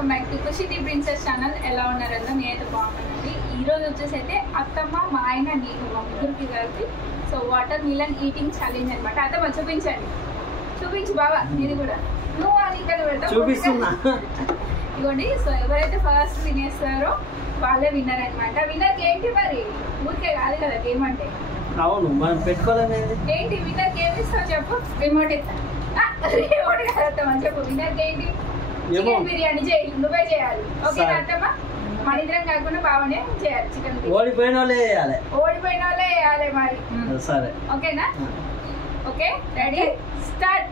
Welcome back to Khushi the princess channel. ఎలా ఉన్నారన్నా నేనైతే బాగున్నానండి. ఈ రోజు వచ్చేసి అయితే అత్తమ్మ మా ఆయన నేను మా ముగ్గురికి కలిపి so water melon eating challenge అనమాట. అత్తమ్మ చూపించు బాబా ఇది కూడా నువ్వు అని ఇక్కడ పెడతా చూపిస్తున్నా. ఇదిగోండి. సో ఎవరైతే ఫస్ట్ తినేస్తారో వాళ్ళే విన్నర్ అనమాట. విన్నర్కి ఏంటి మరి ఊరికే కాదు కదా గేమ్ అంటే. అవును మనం పెట్టుకోలేదు ఏంటి విన్నర్ గేమ్ ఇస్తావు చెప్పు. రిమోట్ ఇస్తా. రిమోట్ కాదమ్మా చెప్పు. విన్నర్కి ఏంటి? చికెన్ బిర్యానీ చేయి. నువ్వే చేయాలి. ఓకేనా అత్తమ్మ? మన ఇద్దరం కాకుండా బాగానే చేయాలి చికెన్ బిర్యానీ. ఓడిపోయిన వాళ్ళే వేయాలి మరి. సరే ఓకేనా? Okay ready start.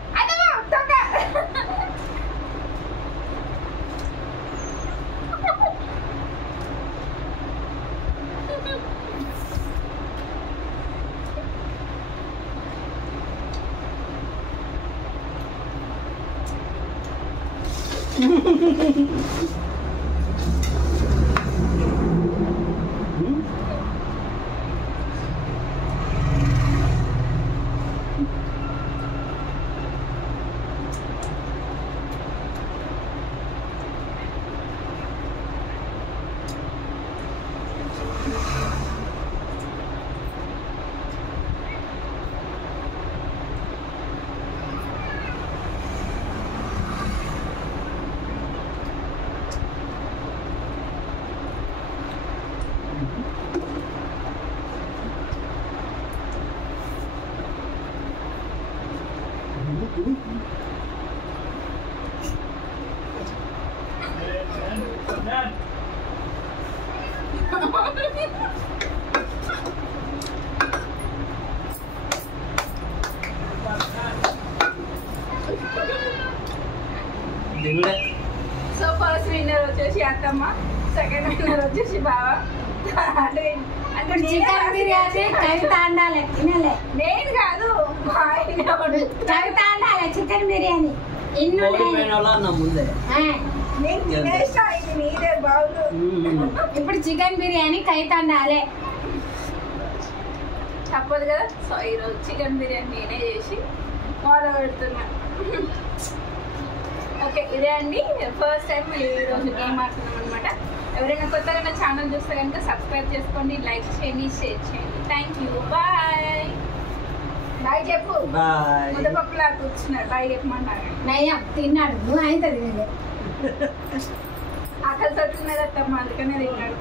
So first winner వచ్చేసి అత్తమ్మ, సెకండ్ విన్నర్ వచ్చేసి బావ. చికెన్ బిర్యానీ కవిత అండాలి తినలే. నేను కాదు మా ఆయన కవిత అండాలి చికెన్ బిర్యానీ. నేను తినేస్తా. ఇది నీదే బాగుంది. ఇప్పుడు చికెన్ బిర్యానీ కవిత అండాలి తప్పదు కదా. సో ఈరోజు చికెన్ బిర్యానీ నేనే చేసి మొదలు పెడుతున్నా. ఓకే ఇదే అండి ఫస్ట్ టైం ఈరోజు గేమ్ ఆడుతున్నాం అనమాట. ఎవరైనా కొత్తగా నా ఛానల్ చూస్తే కనుక సబ్స్క్రైబ్ చేసుకోండి, లైక్ చేయండి, షేర్ చేయండి. Thank you. బాయ్ బాయ్ చెప్పు. ముద్దపప్పులా కూర్చున్నారు. బాయ్ చెప్పమన్నారు. నయ్యా తిన్నాడు. నువ్వు అయితే తినలే. ఆకలి తట్టున్నది అత్తమ్మ, అందుకనే తిన్నాడు.